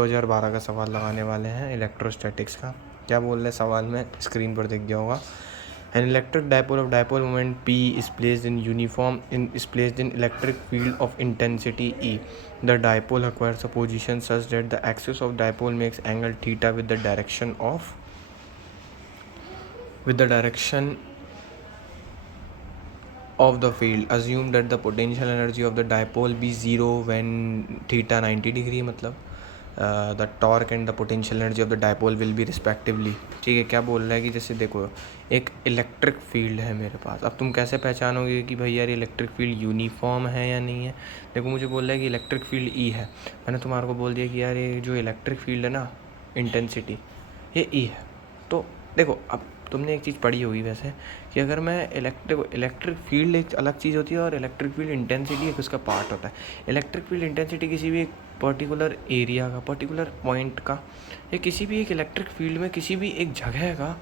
2012 का सवाल लगाने वाले हैं इलेक्ट्रोस्टैटिक्स का। क्या बोल रहे सवाल में, स्क्रीन पर दिख गया होगा। An electric dipole of dipole moment P is placed in electric field of intensity E. The dipole acquires a position such that the axis of dipole makes angle theta with the direction of the field. Assume that the potential energy of the dipole be zero when theta 90 degree, मतलब the torque and the potential energy of the dipole will be respectively. ठीक है, क्या बोल रहा है कि जैसे देखो एक इलेक्ट्रिक फील्ड है मेरे पास, अब तुम कैसे पहचानोगे कि भाई यार इलेक्ट्रिक फील्ड यूनिफॉर्म है या नहीं है। देखो मुझे बोल रहा है कि इलेक्ट्रिक फील्ड ई है, मैंने तुम्हारे को बोल दिया कि यार ये जो इलेक्ट्रिक फील्ड है ना इंटेंसिटी ये ई है। तो देखो अब तुमने एक चीज़ पढ़ी होगी वैसे कि अगर मैं इलेक्ट्रिक फील्ड एक अलग चीज़ होती है और इलेक्ट्रिक फील्ड इंटेंसिटी एक उसका पार्ट होता है। इलेक्ट्रिक फील्ड इंटेंसिटी किसी भी एक पर्टिकुलर एरिया का, पर्टिकुलर पॉइंट का, या किसी भी एक इलेक्ट्रिक फील्ड में किसी भी एक जगह का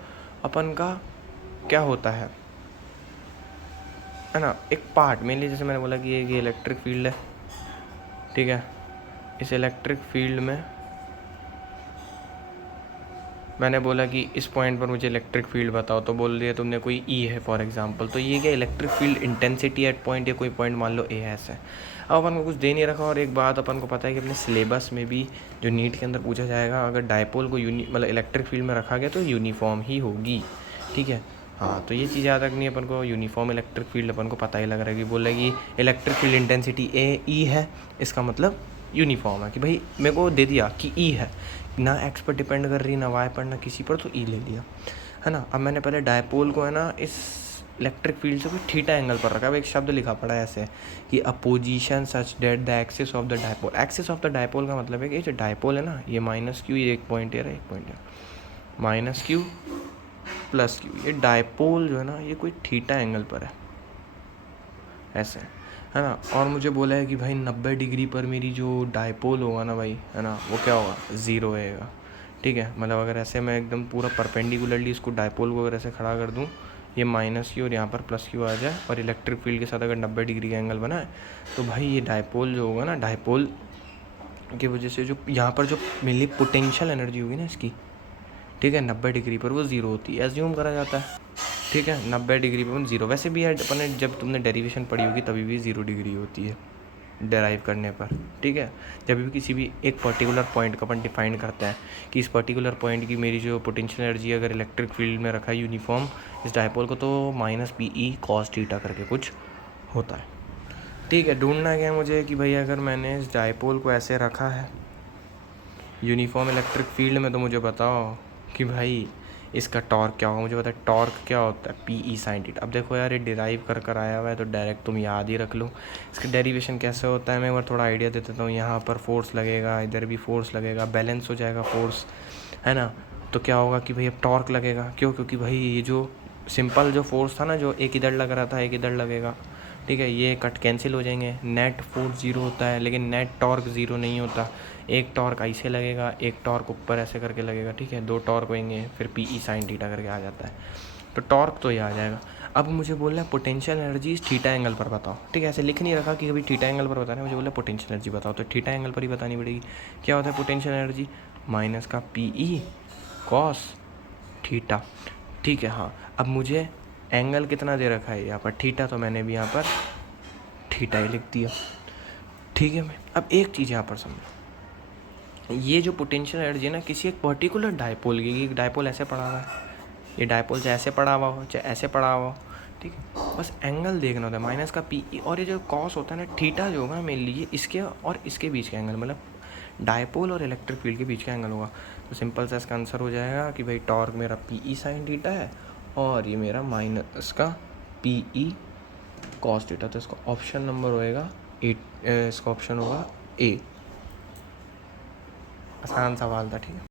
अपन का क्या होता है ना, एक पार्ट। मेनली जैसे मैंने बोला कि ये इलेक्ट्रिक फील्ड है, ठीक है। इस इलेक्ट्रिक फील्ड में मैंने बोला कि इस पॉइंट पर मुझे इलेक्ट्रिक फील्ड बताओ, तो बोल दिया तुमने कोई ई है फॉर एग्जांपल, तो ये क्या electric field intensity at point, या कोई पॉइंट मान लो ए ऐसा है। अब अपन को कुछ दे नहीं रखा, और एक बात अपन को पता है कि अपने सिलेबस में भी जो नीट के अंदर पूछा जाएगा, अगर डायपोल को मतलब इलेक्ट्रिक फील्ड में रखा गया तो यूनिफॉर्म ही होगी, ठीक है। हाँ, तो ये चीज़ याद रखनी है अपन को, यूनिफॉर्म इलेक्ट्रिक फील्ड अपन को पता ही लग रहा है कि बोल रहा है कि इलेक्ट्रिक फील्ड इंटेंसिटी ए ई है, इसका मतलब यूनिफॉर्म है कि भाई मेरे को दे दिया कि ई है, ना एक्स पर डिपेंड कर रही, ना वाई पर, ना किसी पर, तो ई ले लिया, है ना। अब मैंने पहले डायपोल को है ना इस इलेक्ट्रिक फील्ड से कोई थीटा एंगल पर रखा। अब एक शब्द लिखा पड़ा है ऐसे कि a position such that the axis of the dipole. Axis of the dipole का मतलब है कि जो डायपोल है ना, ये माइनस क्यू, ये एक पॉइंट है, एक पॉइंट है, माइनस क्यू प्लस क्यू, ये डायपोल जो है ना ये कोई थीटा एंगल पर है, ऐसे, है ना। और मुझे बोला है कि भाई 90 डिग्री पर मेरी जो डायपोल होगा ना भाई, है ना, वो क्या होगा, ज़ीरो रहेगा, ठीक है। मतलब अगर ऐसे मैं एकदम पूरा परपेंडिकुलरली इसको डायपोल को अगर ऐसे खड़ा कर दूँ, ये माइनस क्यू और यहाँ पर प्लस क्यू आ जाए, और इलेक्ट्रिक फील्ड के साथ अगर 90 डिग्री का एंगल बना है, तो भाई ये डायपोल जो होगा ना, डायपोल की वजह से जो यहाँ पर जो मेनली पोटेंशियल एनर्जी होगी ना इसकी, ठीक है, 90 डिग्री पर वो ज़ीरो होती है, एज्यूम करा जाता है, ठीक है। 90 डिग्री पर ज़ीरो, वैसे भी अपन ने जब तुमने डेरिवेशन पढ़ी होगी तभी भी 0 डिग्री होती है डेराइव करने पर, ठीक है। जब भी किसी भी एक पर्टिकुलर पॉइंट का अपन डिफाइन करते हैं कि इस पर्टिकुलर पॉइंट की मेरी जो पोटेंशियल एनर्जी अगर इलेक्ट्रिक फील्ड में रखा है यूनिफॉर्म इस डायपोल को, तो minus P E cos theta करके कुछ होता है, ठीक है। ढूंढना क्या है मुझे कि भाई अगर मैंने इस डायपोल को ऐसे रखा है यूनिफॉर्म इलेक्ट्रिक फील्ड में, तो मुझे बताओ कि भाई इसका टॉर्क क्या होगा। मुझे पता है टॉर्क क्या होता है, पी ई साइन थीटा। अब देखो यार ये डिराइव कर आया हुआ है, तो डायरेक्ट तुम याद ही रख लो इसका डेरिवेशन कैसे होता है। मैं एक बार थोड़ा आइडिया दे देता हूँ। यहाँ पर फोर्स लगेगा, इधर भी फोर्स लगेगा, बैलेंस हो जाएगा फोर्स, है ना। तो क्या होगा कि भाई अब टॉर्क लगेगा, क्यों, क्योंकि भाई ये जो सिंपल जो फोर्स था ना, जो एक इधर लग रहा था एक इधर लगेगा, ठीक है, ये कट कैंसिल हो जाएंगे, नेट फोर्स ज़ीरो होता है, लेकिन नेट टॉर्क ज़ीरो नहीं होता। एक टॉर्क ऐसे लगेगा, एक टॉर्क ऊपर ऐसे करके लगेगा, ठीक है, दो टॉर्क होंगे, फिर पी ई साइन थीटा करके आ जाता है, तो टॉर्क तो ये आ जाएगा। अब मुझे बोलना है पोटेंशियल एनर्जी इस थीटा एंगल पर बताओ, ठीक है। ऐसे लिख नहीं रखा कि कभी थीटा एंगल पर बताना है, मुझे बोला पोटेंशियल एनर्जी बताओ, तो थीटा एंगल पर ही बतानी पड़ेगी। क्या होता है पोटेंशियल एनर्जी, माइनस का पी ई कॉस थीटा, ठीक है। हाँ, अब मुझे एंगल कितना दे रखा है यहाँ पर, थीटा, तो मैंने भी यहाँ पर थीटा ही लिख दिया, ठीक है। मैं अब एक चीज़ यहाँ पर समझो, ये जो पोटेंशियल एनर्जी है ना किसी एक पर्टिकुलर डायपोल की, एक डायपोल ऐसे पड़ा हुआ है, ये डायपोल चाहे ऐसे पड़ा हुआ हो चाहे ऐसे पड़ा हुआ हो, ठीक है, बस एंगल देखना होता है, माइनस का पी ई, और ये जो कॉस होता है ना थीटा जो होगा मेरे लिए इसके और इसके बीच का एंगल, मतलब डायपोल और इलेक्ट्रिक फील्ड के बीच का एंगल होगा। तो सिंपल सा इसका आंसर हो जाएगा कि भाई टॉर्क मेरा पी ई साइन थीटा है और ये मेरा माइनस का पी ई कॉस थीटा। तो इसका ऑप्शन नंबर होएगा 8, इसका ऑप्शन होगा ए। आसान सवाल था, ठीक है।